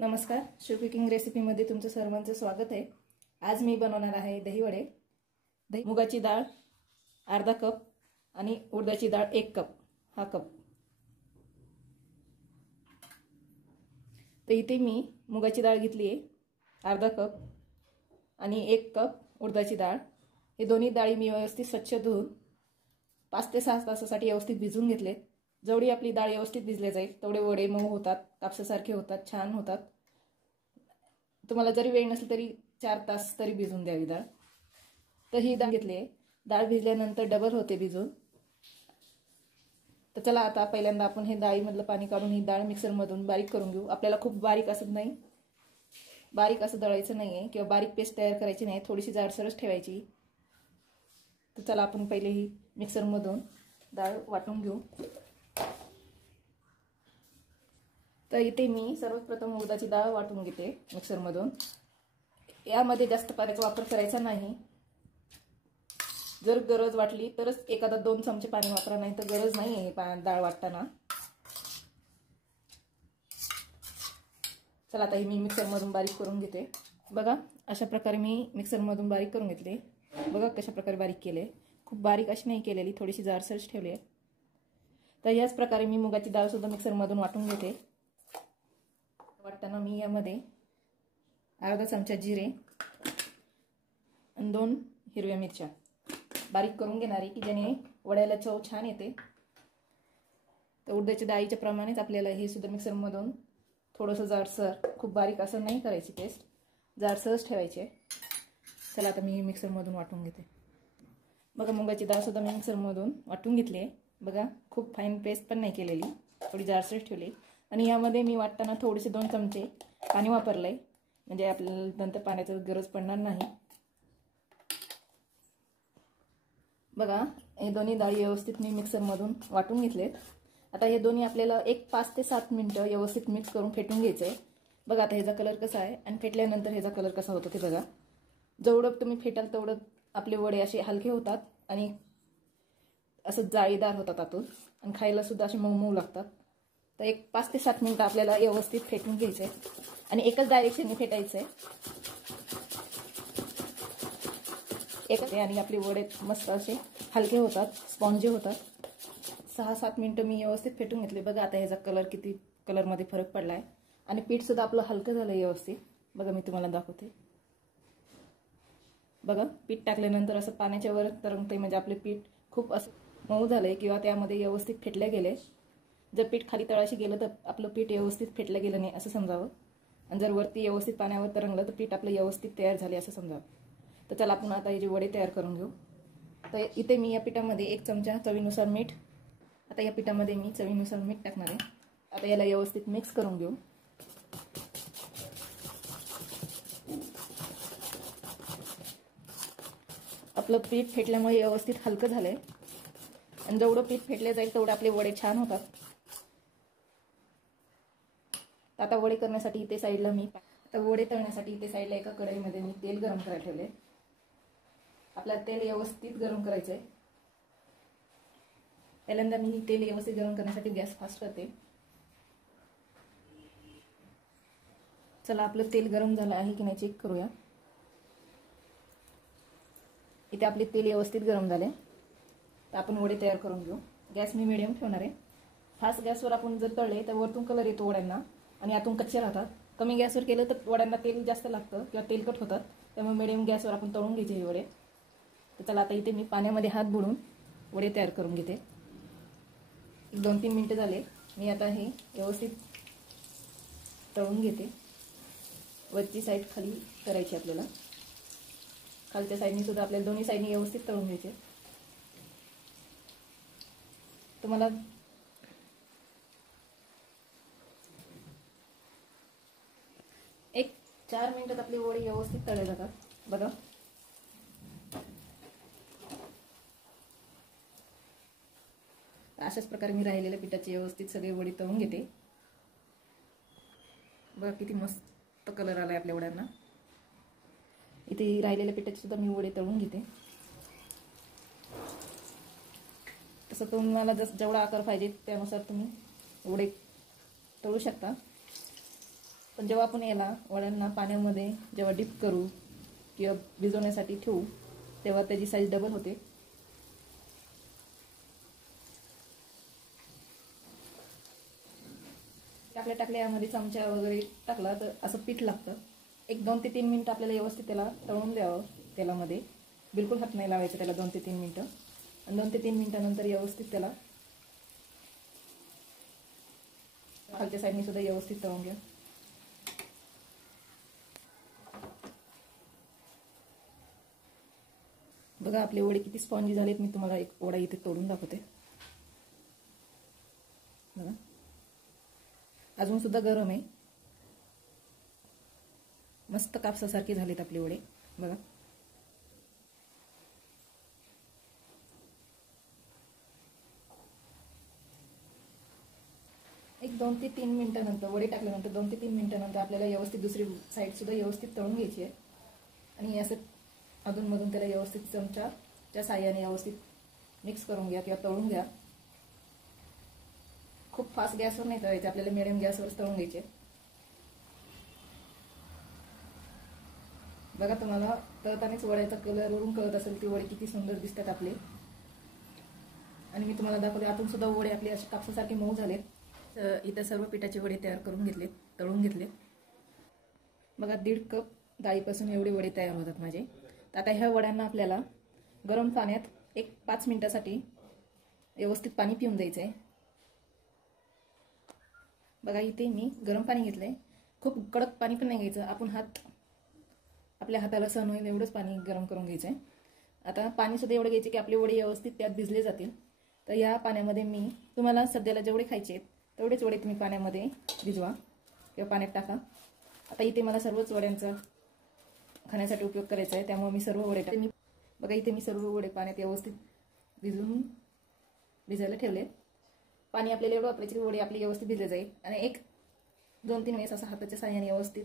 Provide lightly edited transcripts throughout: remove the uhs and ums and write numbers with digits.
नमस्कार, शिव कुकिंग रेसिपीमध्ये तुमचं सर्वांचं स्वागत आहे। आज मी बनवणार आहे दही वडे। मुगाची डाळ अर्धा कप आणि उडदाची डाळ 1 कप, हा कप। तर इथे मी मुगाची डाळ घेतली आहे अर्धा कप आणि 1 कप उडदाची डाळ। हे दोन्ही डाळी मी व्यवस्थित स्वच्छ धुवून 5 ते 6 तासासाठी व्यवस्थित भिजवून घेतले। जेवढी आपली डाळ व्यवस्थित भिजले जाईल तेवढे वडे मऊ होतात, कापसासारखे होतात, छान होतात। तुम्हाला जरी वेळ नसेल तरी 4 तास तरी भिजवून द्यावी डाळ। तर ही डाळ घेतली आहे, डाळ भिजल्यानंतर डबल होते भिजून। तर चला आता पहिल्यांदा आपण हे डाळीमधलं पाणी काढून ही डाळ मिक्सर मधून बारीक करून घेऊ। आपल्याला खूप बारीक असत नाही, बारीक असं दळायचं नाहीये किंवा बारीक पेस्ट तयार करायची नाही, थोडीशी जाडसरच ठेवायची। तर चला आपण पहिले ही मिक्सर मधून डाळ वाटून घेऊ। तर इथे मी सर्वप्रथम उडदाची डाळ वाटून घेते मिक्सर मधून। यामध्ये जास्त पाण्याचा वापर करायचा नाही, जर गरज वाटली तरच एखादा 2 चमचे पाणी वापरा, नाही तर गरज नाही आहे डाळ वाटताना। चला आता मी मिक्सर मधून बारीक करून घेते। बघा अशा प्रकारे मी मिक्सर मधून बारीक करून घेतले। बघा कशा प्रकारे बारीक केले, खूप बारीक अशी नाही केलेली, थोडीशी जाडसरच ठेवली आहे। तर याच प्रकारे मी मुगाची डाळ सुद्धा मिक्सर मधून वाटून घेते। वाटताना मी यामध्ये अर्धा चमचा जिरे आणि 2 हिरव्या मिरच्या बारीक करून घेणार आहे की ज्याने वड्याला चव छान येते। तर उडदाच्या डाळीच्या प्रमाणेच आपल्याला हे सुद्धा मिक्सर मधून थोडंसं जाडसर, खूप बारीक असं नाही करायची पेस्ट, जाडसरच ठेवायची। चला आता मी मिक्सर मधून वाटून घेते। बघा मुगाची डाळ सुद्धा मी मिक्सर मधून वाटून घेतली आहे। बघा खूप फाईन पेस्ट पण नाही केलेली, थोडी जाडसरच ठेवली। आणि यामध्ये मी वाटताना थोडेसे 2 चमचे पाणी वापरले, म्हणजे आपल्याला नंतर पाण्याची गरज पडणार नाही। बघा हे दोन्ही डाळी व्यवस्थित मी मिक्सर मधून वाटून घेतलेत। आता हे दोन्ही आपल्याला 5 ते 7 मिनिटं व्यवस्थित मिक्स करून फेटून घ्यायचंय। बघा आता ह्याचा कलर कसा आहे आणि फेटल्यानंतर ह्याचा कलर कसा होतो ते बघा। जेवढं तुम्ही फेटाल तेवढं आपले वडे असे हलके होतात आणि असं जाळीदार होतात आतून, आणि खायला सुद्धा असे मऊ मऊ लागतात। तर 5 ते 7 मिनिटं आपल्याला व्यवस्थित फेटून घ्यायचंय आणि एकच डायरेक्शनने फेटायचंय आणि आपले वडे मस्त असे हलके होतात, स्पॉन्जी होतात। 6-7 मिनिटं मी व्यवस्थित फेटून घेतले। बघा आता ह्याचा कलर किती कलरमध्ये फरक पडलाय आणि पीठ सुद्धा आपलं हलकं झालं व्यवस्थित। बघा मी तुम्हाला दाखवते। बघा पीठ टाकल्यानंतर असं पाण्याच्या वर तरंगते, म्हणजे आपले पीठ खूप असं मऊ झालंय किंवा त्यामध्ये व्यवस्थित फेटले गेले। जर पीठ खाली तळाशी गेलं तर आपलं पीठ व्यवस्थित फेटलं गेलं नाही असं समजावं, आणि जर वरती व्यवस्थित पाण्यावर तरंगलं तर पीठ आपलं व्यवस्थित तयार झाले असं समजावं। तर चला आपण आता हे जे वडे तयार करून घेऊ। तर इथे मी या पिठामध्ये 1 चमचा चवीनुसार मीठ, आता या पिठामध्ये मी चवीनुसार मीठ टाकणार आहे। आता याला व्यवस्थित मिक्स करून घेऊ। आपलं पीठ फेटल्यामुळे व्यवस्थित हलकं झालंय, आणि जेवढं पीठ फेटले जाईल तेवढे आपले वडे छान होतात। आता वडे करण्यासाठी इथे साईडला मी वडे तळण्यासाठी इथे साईडला एका कढईमध्ये मी तेल गरम करायला ठेवले। आपल्याला तेल व्यवस्थित गरम करायचंय। पहिल्यांदा मी तेल व्यवस्थित गरम करण्यासाठी गॅस फास्ट करते। चला आपलं तेल गरम झालं आहे की नाही चेक करूया। इथे आपले तेल व्यवस्थित गरम झाले, तर आपण वडे तयार करून घेऊ। गॅस मी मिडियम ठेवणार आहे। फास्ट गॅसवर आपण जर तळले तर वरतून कलर येतो वड्यांना आणि आतून कच्चे राहतात। कमी गॅसवर केलं तर वड्यांना तेल जास्त लागतं किंवा तेलकट होतात, त्यामुळे मिडियम गॅसवर आपण तळून घ्यायचे हे वडे। तर चला आता इथे मी पाण्यामध्ये हात बुडून वडे तयार करून घेते। 2-3 मिनिटं झाले, मी आता हे व्यवस्थित तळून घेते। वरची साईड खाली करायची आपल्याला, खालच्या साईडनी सुद्धा आपल्याला दोन्ही साईडनी व्यवस्थित तळून घ्यायचे। तुम्हाला 4 मिनिटात आपली वडी व्यवस्थित तळले जातात। बघा अशाच प्रकारे मी राहिलेल्या पिठाची व्यवस्थित सगळे वडी तळून घेते। बघा किती मस्त कलर आलाय आपल्या वड्यांना। इथे राहिलेल्या पिठाची सुद्धा मी वडी तळून घेते। तसं तुम्हाला जेवढा आकार पाहिजे त्यानुसार तुम्ही वडे तळू शकता। पण जेव्हा आपण याला वड्यांना पाण्यामध्ये जेव्हा डिप करू किंवा भिजवण्यासाठी ठेवू तेव्हा त्याची साईज डबल होते. टाकल्या यामध्ये चमचा वगैरे टाकला तर असं पीठ लागतं. एक 2 ते 3 मिनिटं आपल्याला व्यवस्थित त्याला तळून द्यावं तेलामध्ये. बिलकुल हात नाही लावायचं त्याला 2 ते 3 मिनिटं. आणि 2 ते 3 मिनिटानंतर व्यवस्थित त्याला खालच्या साईडने सुद्धा व्यवस्थित तळून घ्या. बघा आपले वडे किती स्पॉन्जी झालेत. मी तुम्हाला एक वडा इथे तोडून दाखवते. बघा अजून सुद्धा गरम आहे. मस्त कापसासारखे झालेत आपले वडे. बघा एक 2 ते 3 मिनिटानंतर वडे टाकल्यानंतर 2 ते 3 मिनिटानंतर आपल्याला व्यवस्थित दुसरी साईड सुद्धा व्यवस्थित तळून घ्यायची आहे. आणि असं अधूनमधून त्याला व्यवस्थित चमचाच्या साहाय्याने व्यवस्थित मिक्स करून घ्या किंवा तळून घ्या. खूप फास्ट गॅसवर नाही तळायचे, आपल्याला मिडियम गॅसवर तळून घ्यायचे. बघा तुम्हाला तळतानाच वड्याचा कलर वरून कळत असेल ती वडे किती सुंदर दिसतात आपले. आणि मी तुम्हाला दाखवले आतून सुद्धा वडे आपले असे कापसासारखे मऊ झालेत. इथं सर्व पिठाचे वडे तयार करून घेतले, तळून घेतले. बघा 1.5 कप डाळीपासून एवढे वडे तयार होतात माझे. तर आता ह्या वड्यांना आपल्याला गरम पाण्यात एक 5 मिनिटासाठी व्यवस्थित पाणी पिऊन द्यायचं आहे. बघा इथे मी गरम पाणी घेतलंय. खूप कडक पाणी पण नाही घ्यायचं. आपण आपल्या हाताला सहन होईल एवढंच पाणी गरम करून घ्यायचं आहे. आता पाणी सुद्धा एवढं घ्यायचे की आपले वडे व्यवस्थित त्यात भिजले जातील. तर या पाण्यामध्ये मी तुम्हाला सध्याला जेवढे खायचे आहेत तेवढेच वडे तुम्ही पाण्यामध्ये भिजवा किंवा पाण्यात टाका. आता इथे मला सर्वच वड्यांचा खाण्यासाठी उपयोग करायचा आहे, त्यामुळे मी सर्व वडे टाकते. बघा इथे मी सर्व वडे पाण्यात व्यवस्थित भिजायला ठेवले. पाणी आपल्याला एवढं वापरायचे की वडे आपले व्यवस्थित भिजले जाईल. आणि एक 2-3 वेळेस असं हाताच्या साहाय्याने व्यवस्थित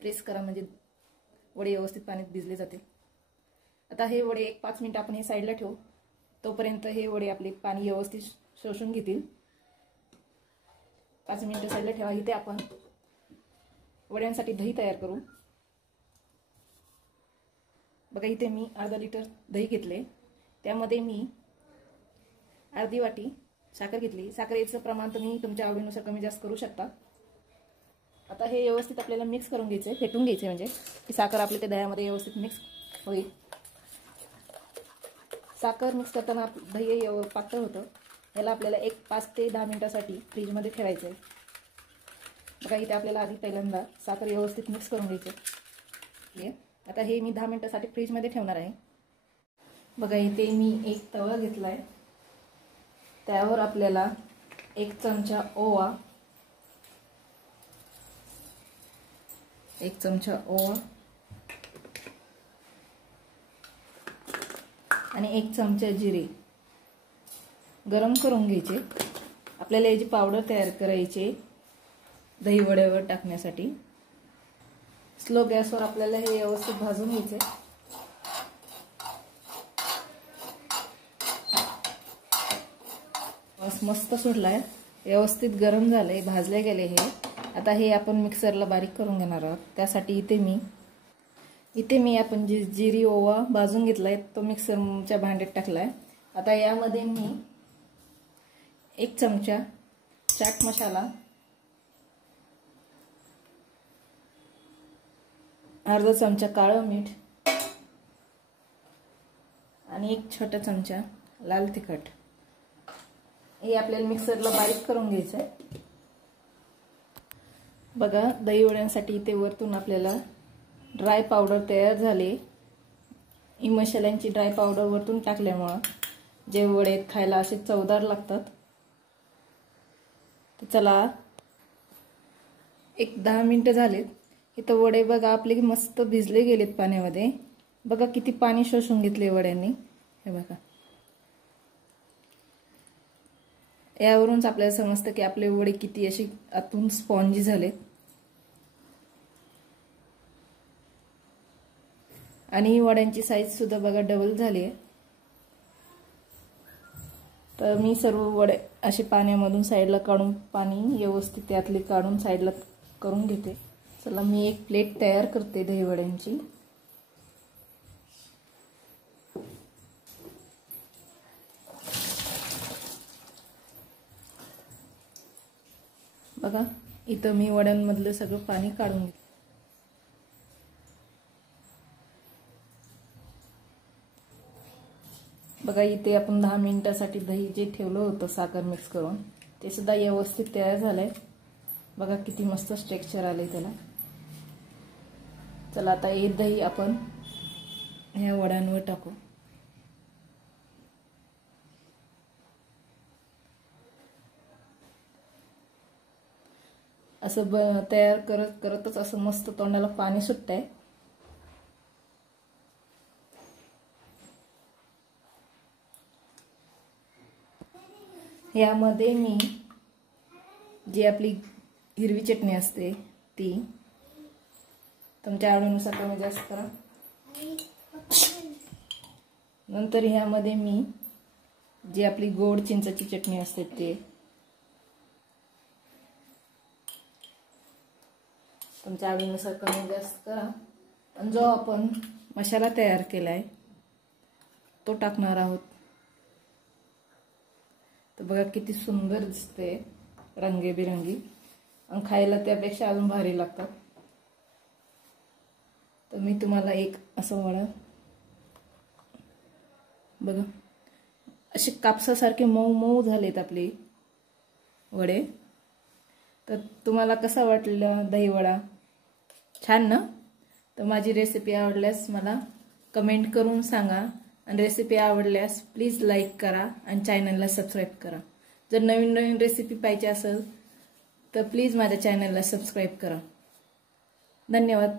प्रेस करा म्हणजे वडे व्यवस्थित पाण्यात भिजले जातील. आता हे वडे एक 5 मिनिटं आपण हे साईडला ठेवू. तोपर्यंत हे वडे आपले पाणी व्यवस्थित शोषून घेतील. 5 मिनिटं साईडला ठेवा. इथे आपण वड्यांसाठी दही तयार करू. बघा इथे मी अर्धा लिटर दही घेतले. त्यामध्ये मी अर्धी वाटी साखर घेतली. साखरेचं प्रमाण तुम्ही तुमच्या आवडीनुसार कमी जास्त करू शकता. आता हे व्यवस्थित आपल्याला मिक्स करून घ्यायचं, फेटून घ्यायचे म्हणजे की साखर आपल्या त्या दह्यामध्ये व्यवस्थित मिक्स होईल. साखर मिक्स करताना दही पातळ होतं. याला आपल्याला एक 5 ते 10 मिनिटासाठी फ्रीजमध्ये ठेवायचं आहे. बघा इथे आपल्याला आधी पहिल्यांदा साखर व्यवस्थित मिक्स करून घ्यायचे. आता हे मी 10 मिनिटासाठी फ्रीजमध्ये ठेवणार आहे. बघा इथे मी एक तवा घेतला आहे. त्यावर आपल्याला 1 चमचा ओवा, 1 चमचा ओवा आणि 1 चमचा जिरे गरम करून घ्यायचे. आपल्याला याची पावडर तयार करायची दही वड्यावर टाकण्यासाठी. स्लो गॅसवर आपल्याला हे व्यवस्थित भाजून घ्यायचे. मस्त सुटलाय, व्यवस्थित गरम झालंय, भाजले गेले हे. आता हे आपण मिक्सरला बारीक करून घेणार आहोत. त्यासाठी इथे मी आपण जिरी ओवा भाजून घेतलाय तो मिक्सरच्या भांड्यात टाकलाय. आता यामध्ये मी 1 चमचा चाट मसाला, अर्धा चमचा काळं मीठ आणि 1 छोटा चमचा लाल तिखट हे आपल्याला मिक्सरला बारीक करून घ्यायचं आहे. बघा दही वड्यांसाठी इथे वरतून आपल्याला ड्राय पावडर तयार झाले. ही मसाल्यांची ड्राय पावडर वरतून टाकल्यामुळे जे वडे खायला असे चवदार लागतात. तर चला एक 10 मिनिटं झालेत. इथं वडे बघा आपले मस्त भिजले गेलेत पाण्यामध्ये. बघा किती पाणी शोषून घेतले वड्यांनी. हे बघा यावरूनच आपल्याला समजतं की आपले वडे किती असे आतून स्पॉन्जी झालेत. आणि वड्यांची साईज सुद्धा बघा डबल झाली आहे. तर मी सर्व वडे असे पाण्यामधून साईडला काढून पाणी व्यवस्थित त्यातले काढून साईडला करून घेते. चला मी एक प्लेट तयार करते दहीवड्यांची. बघा इथं मी वड्यांमधलं सगळं पाणी काढून घेते. बघा इथे आपण 10 मिनिटासाठी दही जे ठेवलं होतं साखर मिक्स करून ते सुद्धा व्यवस्थित तयार झालंय. बघा किती मस्त स्ट्रक्चर आले त्याला. चला आता हे दही आपण ह्या वड्यांवर टाकू. असं तयार करत करतच असं मस्त तोंडाला पाणी सुटतंय. यामध्ये मी जी आपली हिरवी चटणी असते ती तुमच्या आवडीनुसार कमी जास्त करा. नंतर ह्यामध्ये मी जी आपली गोड चिंचाची चटणी असते ते तुमच्या आवडीनुसार कमी जास्त करा. आणि जो आपण मसाला तयार केलाय तो टाकणार आहोत. तर बघा किती सुंदर दिसते, रंगीबिरंगी, आणि खायला त्यापेक्षा अजून भारी लागतात. तर मी तुम्हाला एक असं वडा बघा असे कापसासारखे मऊ मऊ झालेत आपले वडे. तर तुम्हाला कसा वाटला दही वडा? छान ना? तर माझी रेसिपी आवडल्यास मला कमेंट करून सांगा. आणि रेसिपी आवडल्यास प्लीज लाईक करा आणि चॅनलला सबस्क्राईब करा. जर नवीन नवीन रेसिपी पाहिजे असेल तर प्लीज माझ्या चॅनलला सबस्क्राईब करा. धन्यवाद.